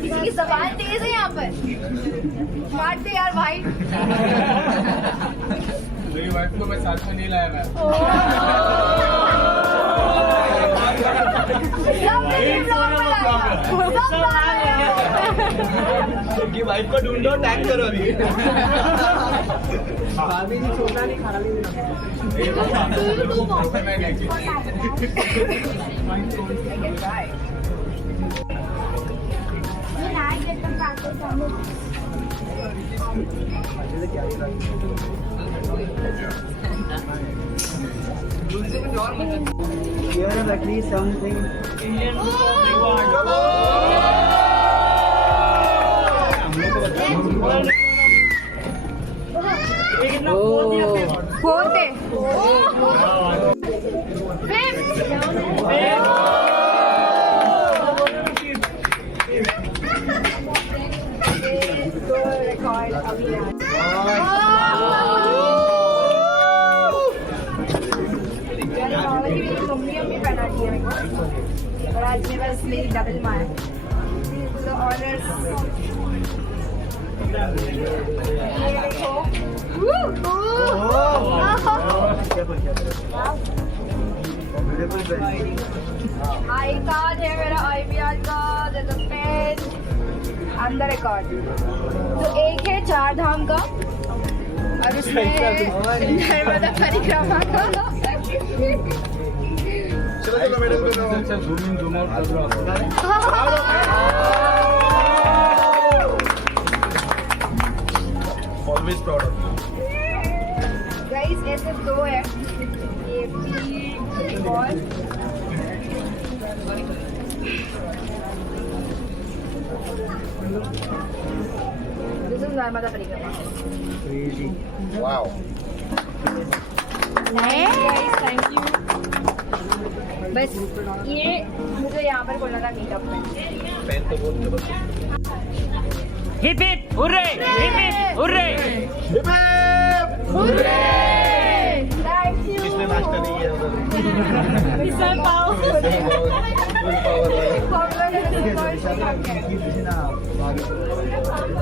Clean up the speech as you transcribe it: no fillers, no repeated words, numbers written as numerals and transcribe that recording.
किसी की जबान तेज है यहाँ पर। स्मार्ट थे यार भाई। मेरी वाइफ को मैं साथ में नहीं लाया मैं। कि वाइफ को ढूंढो, टैग करो अभी। भाभी नहीं छोटा नहीं खाना नहीं देना। Here are at least something. Indian fourth है। मम्मी पहना दिया और आज मेरे पास मेरी डबल माँ है। ऑनर्स आई कार्ड है मेरा, IBR कार्ड, पेन, अंदर रिकॉर्ड। तो एक है 4 धाम का और उसमें नर्मदा परिक्रमा का। चलो मेडल को जूम इन जूम आउट कर लो। Always proud of you. Guys ऐसे 2 है, ये और दिस इज नर्मदा परिक्रमा। Wow. Thank you. बस ये मुझे यहाँ पर खोलना था मीटअप में। पेन तो बहुत जबरदस्त। Hip hip hurray, hip hip hurray, hurray! Thank you. किसने नाश्ता नहीं किया उधर? मिसल पाव। फुल पावर वाला।